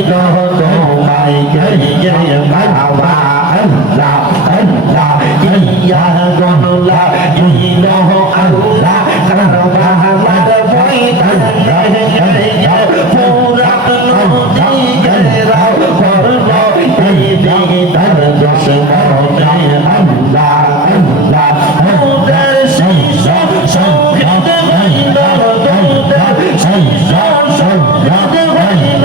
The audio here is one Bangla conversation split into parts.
তোমায় জয় বাবা আল্লাহ আল্লাহ ইয়া গোলা ইলাহ আল্লাহ কারবালার ময়দান পুরা নদী গেরাও করলো এই বেদার দুশমনে আল্লাহ আল্লাহ ওদের শীষ শহীদ হইল ওদের শীষ শহীদ হইল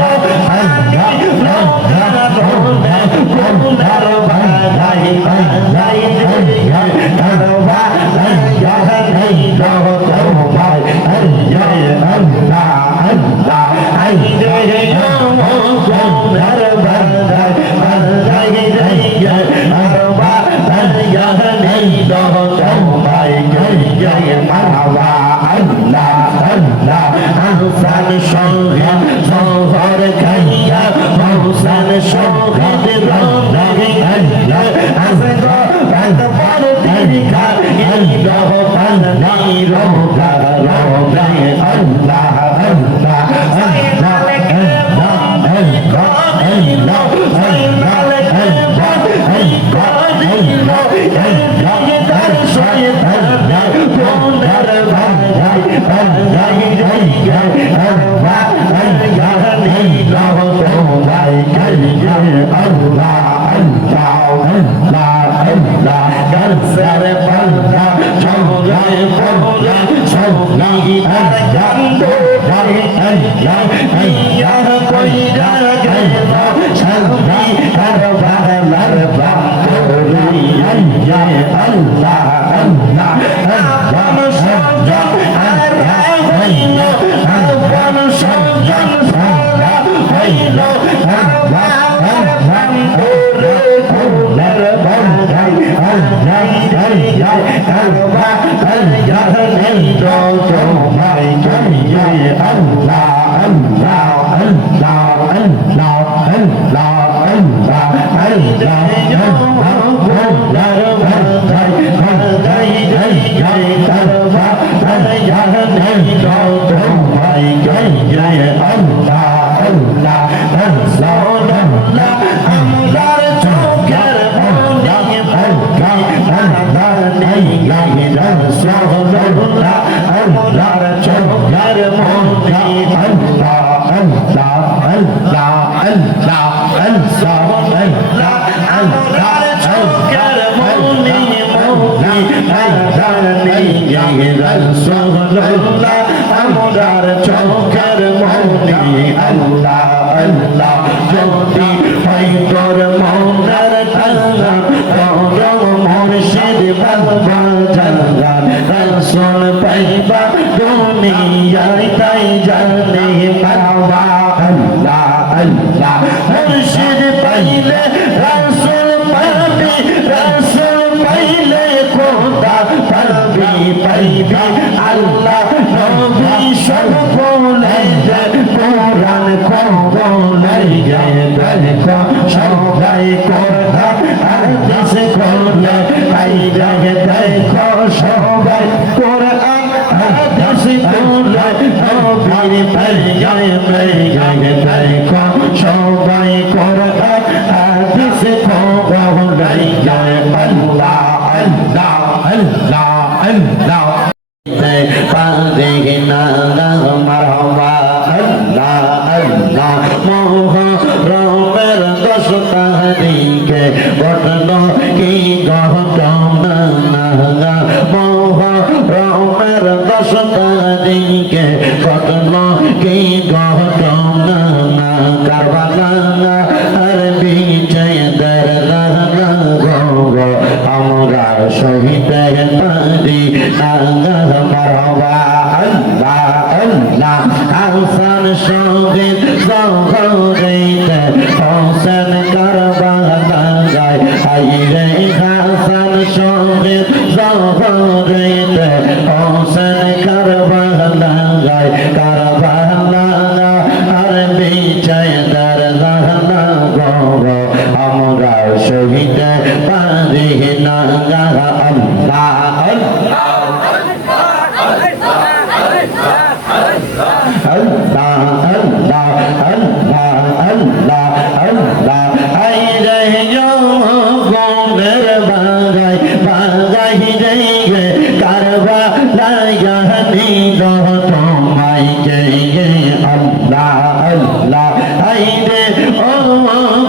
আল্লাহ আল্লাহ আইরে ও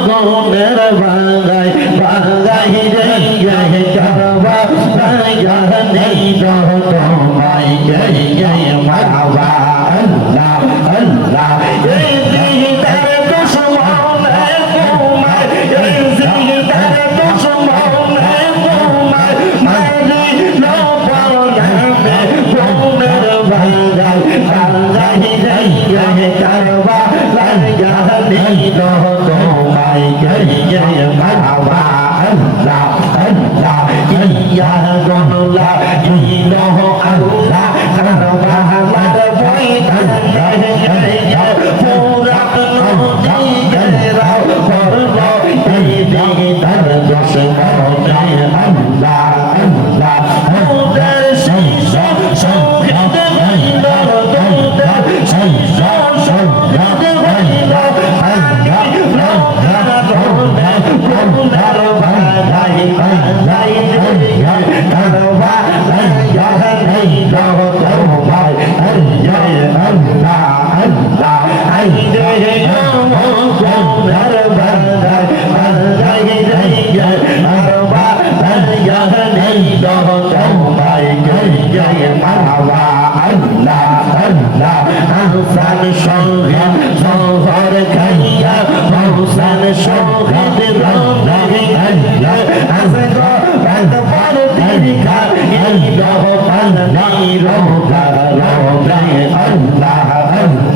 গোনের বাগাই বাগাই রে গে কারবা বাগা নেই দো তোমায় গে গে মারবা আল্লাহ আল্লাহ এই দিদার দুশমনে তোমায় এই দিদার দুশমনে তোমায় মারি লো পাওয়াবে গোনের বাগাই বাগাই রে গে কারবা বাগা নেই দো তোমায় গে গে মারবা আল্লাহ আল্লাহ ইয়া গনলা ইলাহ আল্লাহ কারবা মার বইতা পুরা নদী গেরাও করলো এই দিদার দুশমনে আল্লাহ আল্লাহ ওদের শীষ শহীদ হইল তোদের শীষ শহীদ হইল আল্লাহ গোনার বাগাই বাগাই কারবা লাগা নেই তোমায় আল্লাহ আল্লাহ আইরে গোনার বাগাই বাগাই কারবা লাগা নেই তোমায় মারবা আল্লাহ আল্লাহ আহসান শহীদ শহর খাইয়া আহসান শহীদ রঙ্গিয়া আসগো বাদ দিখা ইলো পানি রোগা রোগা আল্লাহ আল্লাহ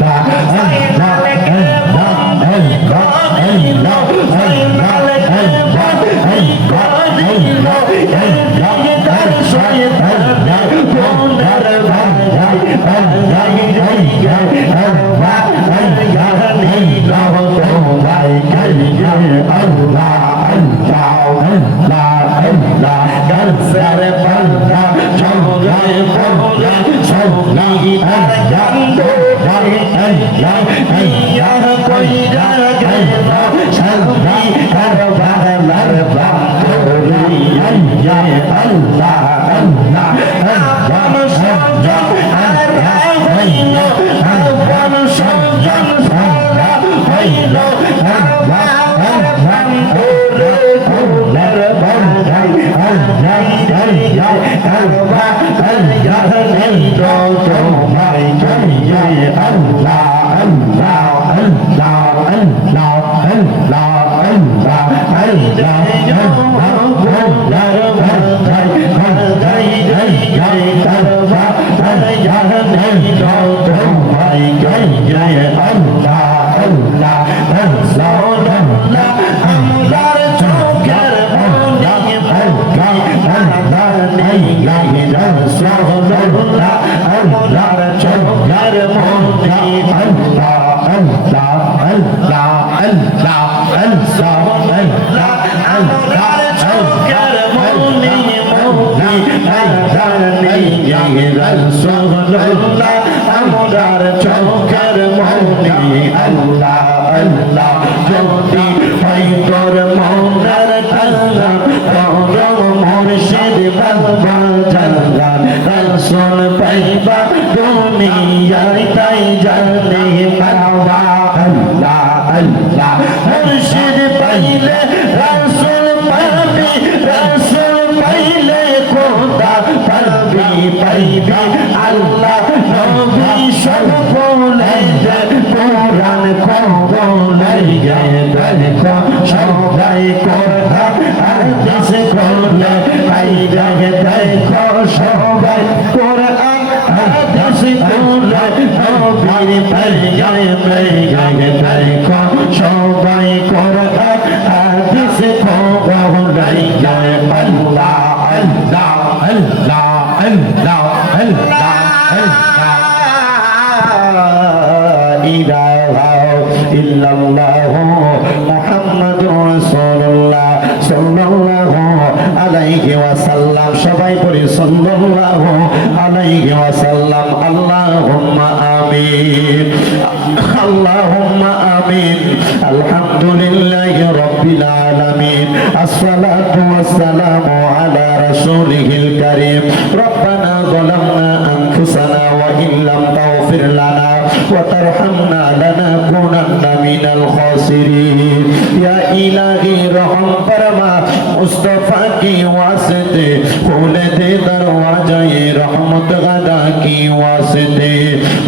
ربنا ظلمنا أنفسنا وإن لم تغفر لنا وترحمنا لنكونن من الخاسرين يا إلهي رحم فرما मुस्तफा की वास्ते खोले दे दरवाज़े रहमत गदा की वास्ते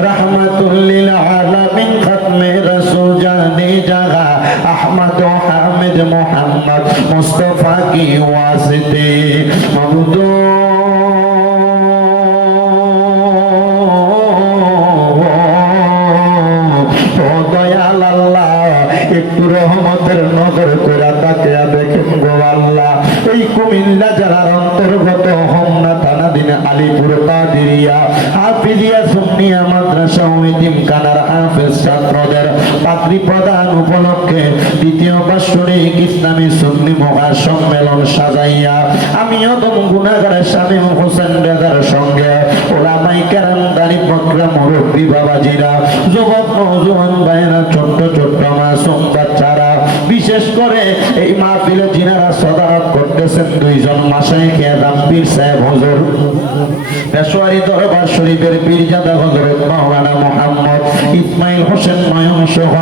रहमतुल लिल आलमीन खत्मे रसूल जाने जगह अहमद हामिद मोहम्मद मुस्तफा की वास्ते ममदू একটু রহমতের নজর করে তাকিয়া দেখেন গো আল্লাহ এই কুমিল্লা জেলার অন্তর্গত হোমনা থানাধীন আলীপুর কাদিরিয়া হাফিজিয়া সুন্নিয়া মাদ্রাসা ও এতিমখানার হাফেজ ছাত্রদের পাগড়ি প্রদান উপলক্ষে দ্বিতীয় বার্ষিক ইসলামী সুন্নি মহাসম্মেলন সাজাইয়া আমিও তো গুনাহগার শামীম হোসেন রেজার সঙ্গে ওলামায়ে কেরাম দাড়ি বকরা মুরব্বী বাবাজিরা যুবক নওজোয়ান ভাইরা ছোট্ট ছোট্ট মাসুম বাচ্চারা বিশেষ করে এই মাহফিলে যিনারা সদারত করতেছেন দুইজন মাশায়েখ আযম পীর সাহেব হুজুর পেশোয়ারি দরবার শরীফের পীরজাদা হযরত মাওলানা মুহাম্মদ ইসমাইল হোসেন নয়ন সহ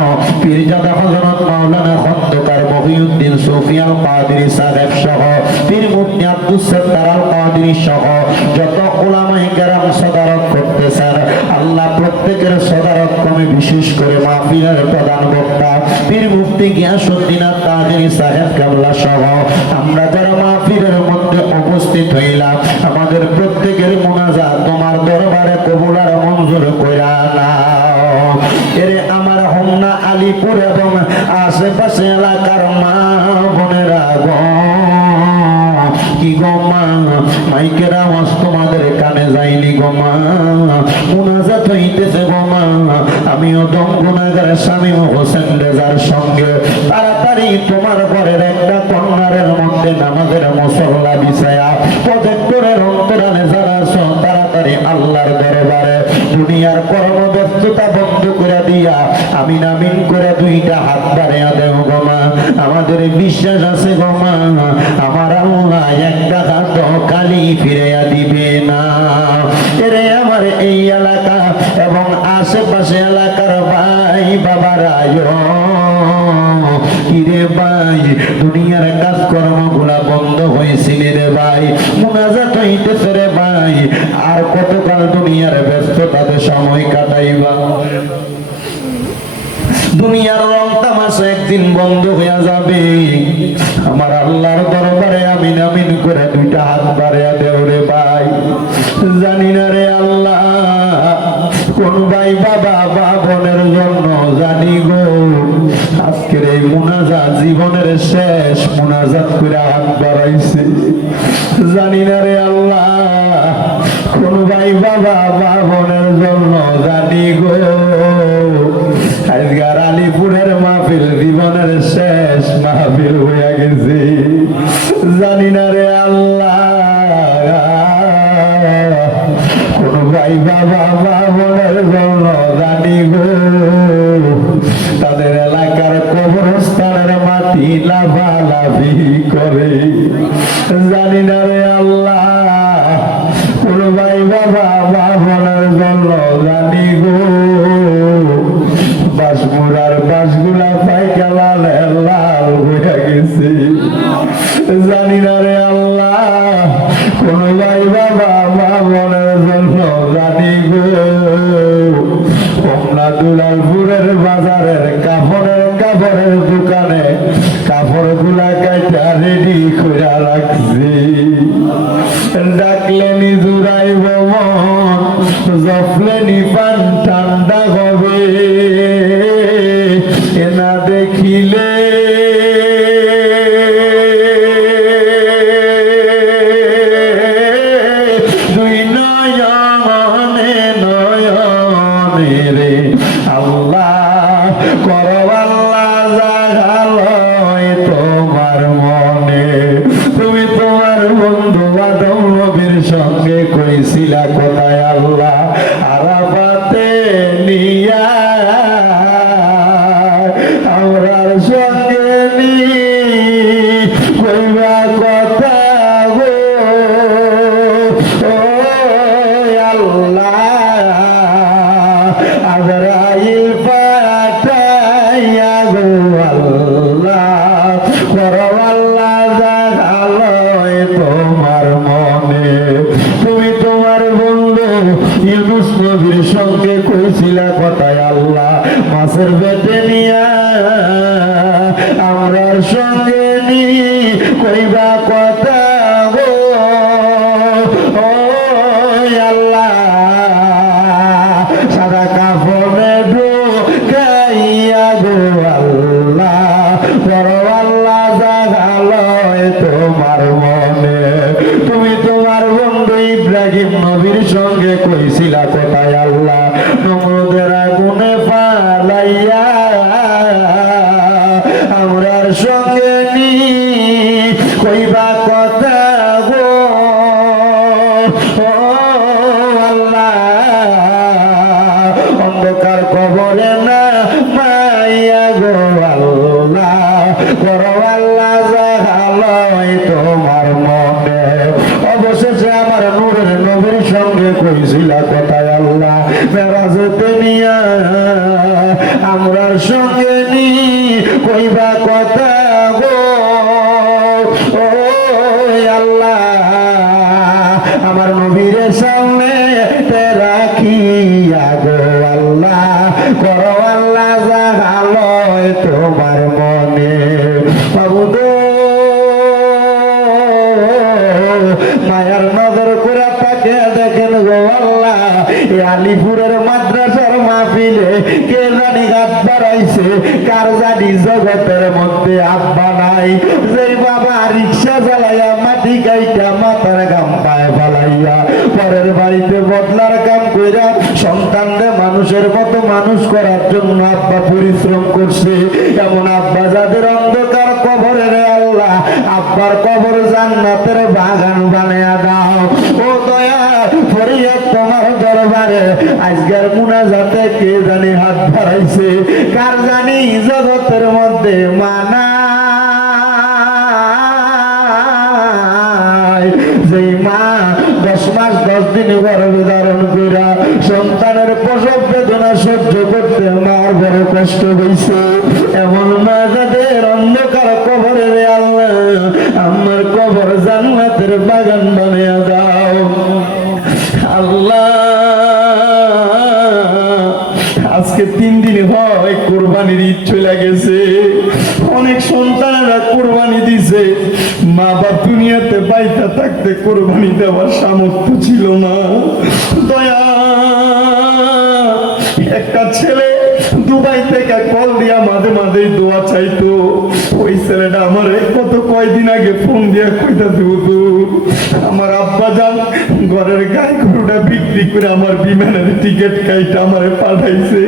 পীরজাদা হযরত মাওলানা খন্দকার মহিউদ্দিন সুফিয়াল কাদেরী সাহেব সহ পীর মুফতি আব্দুস সত্তার আল কাদেরী সহ যত উলামায়ে কেরাম সদারত করতেছেন আল্লাহ প্রত্যেকের সদারত কমে বিশেষ করে মাহফিলের প্রধান বক্তা পীর মুফতি গিয়াসউদ্দিন কাদেরী সাহেব কেবলা সহ আমরা যারা মাহফিলের মধ্যে উপস্থিত হইলাম আমাদের প্রত্যেকের মুনাজাত তোমার দরবারে কবুল আর মঞ্জুর কইরা নাও এরে আমার হোমনা আলীপুর এবং আশেপাশে এলাকার মা বোনেরা গো কি গো মা মাইকের আওয়াজ তোমাদের কানে যায়নি গো মা মুনাজাত হইতেছে গো মা আমিও দম গুনাহগার শামীম হোসেন রেজার সঙ্গে তাড়াতাড়ি তোমার ঘরের একটা কর্নারের মধ্যে নামাজের মুসল্লা বিছায়া প্রজেক্টরের অন্তরালে যারা আছো তাড়াতাড়ি আল্লাহর দরবারে দুনিয়ার কর্মব্যস্ততা বন্ধ করে দিয়া আমিন আমিন করে দুইটা হাত বাড়াইয়া দেও গো মা আমাদের বিশ্বাস আছে গো মা আমার আল্লাহ একটা হাত খালি ফিরাইয়া দিবে না এরে আমার এই এলাকা এবং আশেপাশে এলাকার ভাই বাবারা কিরে ভাই দুনিয়ার কাজকর্মগুলা বন্ধ হয়েছিল রে ভাই মুনাজাত হইতেছে রে ভাই আর কতকাল দুনিয়ার ব্যস্ততাতে সময় কাটাইবা দুনিয়ার রং তামাশা একদিন বন্ধ হয়ে যাবে আমার আল্লাহর দরবারে আমিন আমিন করে দুইটা হাত বাড়াইয়া দেও রে ভাই জানি না রে আল্লাহ কোন ভাই বাবা বা বোনের জন্য জানি গো আজকের এই মুনাজাত জীবনের শেষ মুনাজাত করে হাত বাড়াইছে জানি না রে আল্লাহ কোন ভাই বাবা বা বোনের জন্য জানি গো আজকার আলীপুরের মাহফিল জীবনের শেষ মাহফিল হয়ে গেছে জানি না রে আল্লাহ কোন ভাই বাবা বা বোনের জন্য জানি গো তাদের এলাকার কবরস্থানের মাটি লাফালাফি করে জানি না রে আল্লাহ কোন ভাই বাবা বা বোনের জন্য জানি গো বাসমুরার বাসগুলা পাইকা লাল লাল হয়ে গেছে জানি না রে আল্লাহ কোন ভাই বাবা মা বোনের জন্য জানি গো হোমনা দুলালপুরের বাজারের কাপড়ের দোকানে কাপড় গুলা কাটা রেডি করে রাখছি ডাকলেনি জুড়াইব মন জফলেনি পান ঠান্ডা হবে না দেখিলে দুই নয়নে নয়নে রে আল্লাহ করো আল্লাহ জাগালয় তোমার মনে তুমি তোমার বন্ধু আদম নবীর সঙ্গে কইছিলা কোথায় আল্লাহ আরাফাতে নিয়া আমরার সঙ্গে নি কইবা কথা গো ও আল্লাহ আজরা নিয়া আমরার সঙ্গে নি কইবা কথা গো ও আল্লাহ সাদা কাফনে ঢুকাইয়া গো আল্লাহ বড় আল্লাহ জাগালয় তোমার মনে তুমি তোমার বন্ধু ইব্রাহিম নবীর সঙ্গে কইছিলা কোথায় আল্লাহ নমরুদের আগুনে ফালাইয়া আমরার সঙ্গে নি কইবা কথা গো ও আল্লাহ অন্ধকার কবরে না মাইয়া গো আল্লাহ করো আল্লাহ জাগালয় তোমার মনে অবশেষে আমার নূরের নবীর সঙ্গে কইছিলা কোথায় আল্লাহ মেরাজতে নিয়া আমরার সঙ্গে নি কইবা কথা গো ও আল্লাহ আমার নবীর সামনে রাখিয়া গো আল্লাহ করো আল্লাহ জাগালয় তোমার মনে বাবুদ মায়ার নজর করে তাকে দেখেন গো আল্লাহ এই আলিপুরের মাদ্রাসার মাহফিলে কে জানি হাত বাড়াইছে কার জানি জগতের মধ্যে আব্বা নাই যেই বাবা রিক্সা চালাইয়া মাটি গাইটা মাথার গাম পায়ে ফালাইয়া পরের বাড়িতে বদলার কাম কইরা সন্তানদের মানুষের মতো মানুষ করার জন্য আব্বা পরিশ্রম করছে এমন আব্বা যাদের অন্ধকার কবরে রে আল্লাহ আব্বার কবর জান্নাতের বাগান বানায়া দাও ও দয়া ফরিয়াদ তোমার দরবারে আজকের মুনাজাতে কে জানি হাত বাড়াইছে কার জানি জগতের মধ্যে মানা যেই মা 10 মাস 10 দিন গর্ভে ধারণ কইরা সন্তানের প্রসব বেদনা সহ্য করতে মার বড় কষ্ট হইছে এমন মা যাদের অন্ধকার কবরে রে আল্লাহ আমার কবর জান্নাতের বাগান বানিয়ে দাও আল্লাহ আজকে 3 দিন হয় কুরবানির ঈদ চলে গেছে অনেক সন্তানেরা কুরবানি দিছে মা বাপ দুনিয়াতে বাইতা থাকতে কুরবানি দেওয়ার সামর্থ্য ছিল না দয়া একটা ছেলে দুবাই থেকে কল দিয়া মাঝে মাঝে দোয়া চাইতো ওই ছেলেটা আমার কত কয়দিন আগে ফোন দিয়া কইতা দেব আমার আব্বা যান ঘরের গাই গরুটা বিক্রি করে আমার বিমানের টিকিট কাইটা আমারে পাঠাইছে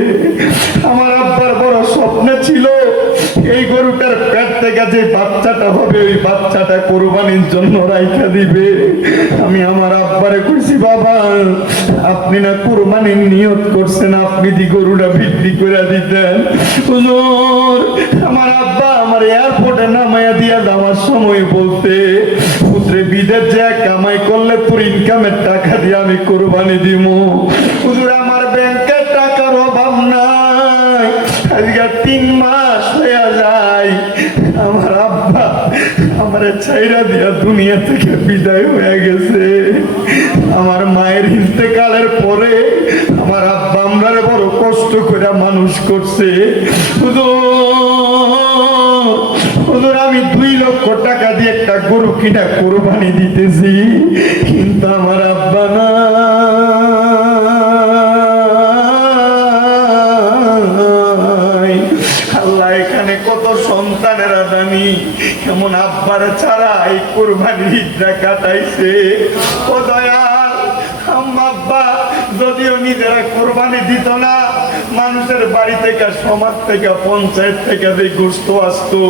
আমার আব্বার বড় স্বপ্ন ছিল এই গরুটার পেট থেকে যে বাচ্চাটা হবে ওই বাচ্চাটা কোরবানির জন্য রাইখা দিবে আমি আমার আব্বারে কইছি বাবা আপনি না কোরবানির নিয়ত করছেন আপনি দি গরুটা বিক্রি করে দিতেন হুজুর আমার আব্বা আমার এয়ারপোর্টে নামাইয়া দিয়া যাওয়ার সময় বলতে পুত্রে বিদেশ যে কামাই করলে তোর ইনকামের টাকা দিয়ে আমি কোরবানি দিব হুজুর আমার ব্যাংকের টাকার অভাব নাই আজকে 3 মাস হয়ে যায় আমার আব্বা আমার ছাইরা দিয়া দুনিয়া থেকে বিদায় হয়ে গেছে আমার মায়ের ইন্তেকালের পরে আমার আব্বা আমার বড় কষ্ট করে মানুষ করছে হুজুর আমি 2 লক্ষ টাকা দিয়ে একটা গরু কিনা কোরবানি দিতেছি কিন্তু আমার আব্বা না আল্লাহ এখানে কত সন্তানেরা জানি এমন আব্বার ছাড়া এই কোরবানির ঈদটা কাটাইছে ও দয়াল আব্বা যদিও নিজেরা কোরবানি দিত না মানুষের বাড়ি থেকে সমাজ থেকে পঞ্চায়েত থেকে যে গোস্ত আসতো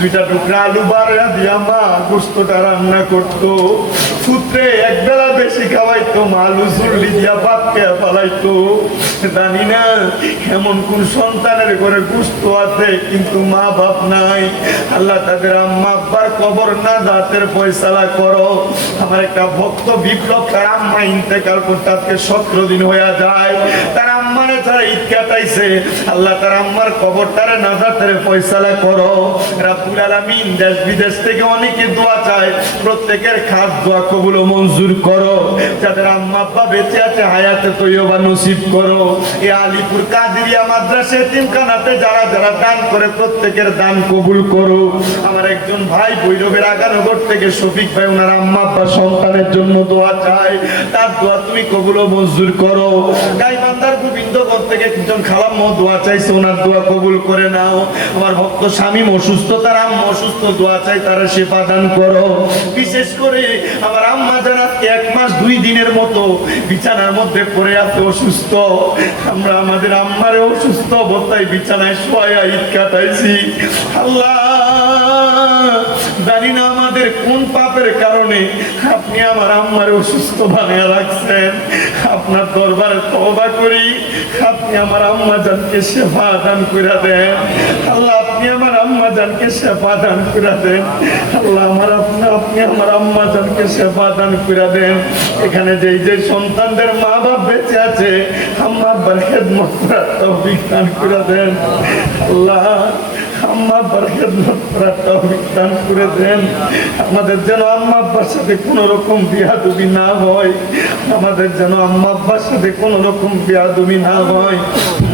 2টা টুকরা আলু বাড়া দিয়া মা গোস্তটা রান্না করতো পুত্রে একবেলা বেশি খাওয়াইতো মা আলু চুল্লি দিয়া ভাত খেয়ে ফেলাইতো জানি না এমন কোন সন্তানের ঘরে গোস্ত আছে কিন্তু মা বাপ নাই আল্লাহ তাদের আম্মা আব্বার কবর না জাতের ফয়সালা করো আমার একটা ভক্ত বিপ্লব তার আম্মা ইন্তেকাল করতে আজকে 17 দিন হয়ে যায় তার আম্মারে যারা ঈদ কাটাইছে আল্লাহ তার আম্মার কবরটারে নাজাতের ফয়সালা করো রাব্বুল আলামিন। দেশ বিদেশ থেকে অনেকে দোয়া চায়, প্রত্যেকের খাস দোয়া কবুল ও মঞ্জুর করো। যাদের আম্মা আব্বা বেঁচে আছে হায়াতে তৈয়বা নসিব করো। এই আলিপুর কাদেরিয়া মাদ্রাসা এতিমখানাতে যারা যারা দান করে প্রত্যেকের দান কবুল করো। আমার একজন ভাই ভৈরবের আগানগর থেকে শফিক ভাই, ওনার আম্মা আব্বা সন্তানের জন্য দোয়া চায়, তার দোয়া তুমি কবুল ও মঞ্জুর করো। গাইবান্ধার গোবিন্দগঞ্জ থেকে একজন খালাম্মা দোয়া চাইছে, ওনার দোয়া কবুল করে নাও। আমার ভক্ত স্বামী অসুস্থ, তার আম্মা অসুস্থ, দোয়া চাই তারা সেবা দান করো। বিশেষ করে আমার আম্মা যারা 1 মাস 2 দিনের মতো বিছানার মধ্যে পড়ে আছে অসুস্থ, আমরা আমাদের আম্মারে অসুস্থ অবস্থায় বিছানায় শোয়া ঈদ কাটাইছি। আল্লাহ জানি না আমাদের কোন পাপের কারণে আপনি আমার আম্মারে অসুস্থ বানিয়ে রাখছেন। আপনার দরবারে তওবা করি, আপনি আমার আম্মা জানকে সেবা দান করে দেন। আল্লাহ আপনি আমার আম্মা জানকে সেবা দান করে দেন। আল্লাহ আপনি আমার আম্মা জানকে সেবা দান করে দেন। এখানে যে সন্তানদের মা বাপ বেঁচে আছে আম্মা আব্বার খেদমত করার তৌফিক দান করে দেন। আল্লাহ আম্মা আব্বার খেদমত করার তৌফিক দান করে দেন। আমাদের যেন আম্মা আব্বার সাথে কোনো রকম বিয়াদবি না হয়, আমাদের যেন আম্মা আব্বার সাথে কোনো রকম বিয়াদবি না হয়।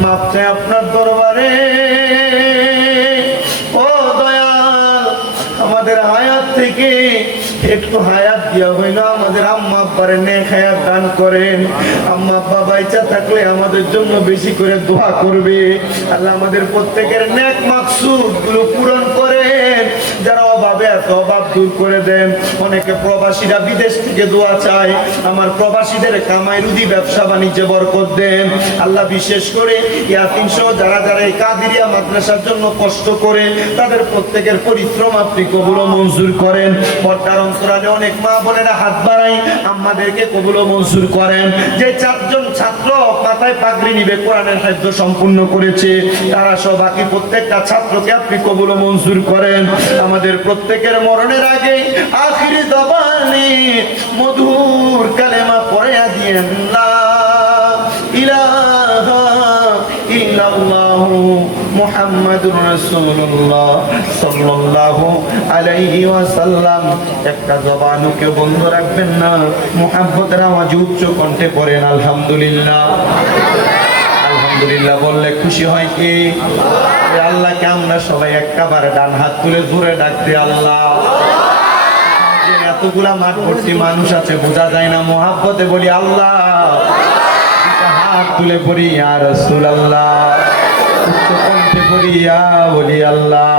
মাপ চাই আপনার দরবারে। ও দয়াল, আমাদের হায়াত থেকে একটু হায়াত দিয়া হইলো আমাদের আম্মা আব্বারে নেক হায়াত দান করেন। আম্মা আব্বা বাইচা থাকলে আমাদের জন্য বেশি করে দোয়া করবে। আল্লাহ আমাদের প্রত্যেকের নেক মাকসুদ গুলো পূরণ করেন। যারা অভাবে আছে অভাব দূর করে দেন। অনেকে প্রবাসীরা বিদেশ থেকে দোয়া চায়, আমার প্রবাসীদের কামাই রুজি ব্যবসা বাণিজ্যে বরকত দেন। আল্লাহ বিশেষ করে ইয়াতিম সহ যারা যারা এই কাদেরিয়া মাদ্রাসার জন্য কষ্ট করে তাদের প্রত্যেকের পরিশ্রম আপনি কবুল ও মঞ্জুর করেন। পর্দার অন্তরালে অনেক মা বোনেরা হাত বাড়াই, আমাদেরকে কবুল ও মঞ্জুর করেন। যে 4 জন ছাত্র মাথায় পাগড়ি নিবে কোরআনের হাফেজ সম্পূর্ণ করেছে, তারা সব বাকি প্রত্যেকটা ছাত্রকে আপনি কবুল ও মঞ্জুর করেন। আমাদের প্রত্যেকের মরণের আগে আখিরি জবানে মধুর কালেমা পড়ে দিয়েন লা ইলাহা ইল্লাল্লাহু মুহাম্মাদুর রাসূলুল্লাহ সাল্লাল্লাহু আলাইহি ওয়াসাল্লাম। একটা জবানও কেউ বন্ধ রাখবেন না, মুহাব্বতের আওয়াজ উচ্চ কণ্ঠে পড়েন আলহামদুলিল্লাহ। আলহামদুলিল্লাহ বললে খুশি হয় কি? আল্লাহকে আমরা সবাই একবারে ডান হাত তুলে জোরে ডাকতে আল্লাহ। এতগুলা মাঠ ভর্তি মানুষ আছে বোঝা যায় না, মুহাব্বতে বলি আল্লাহ। হাত তুলে পড়ি ইয়া রাসূলুল্লাহ, উচ্চ কণ্ঠে পড়ি ইয়া বলি আল্লাহ।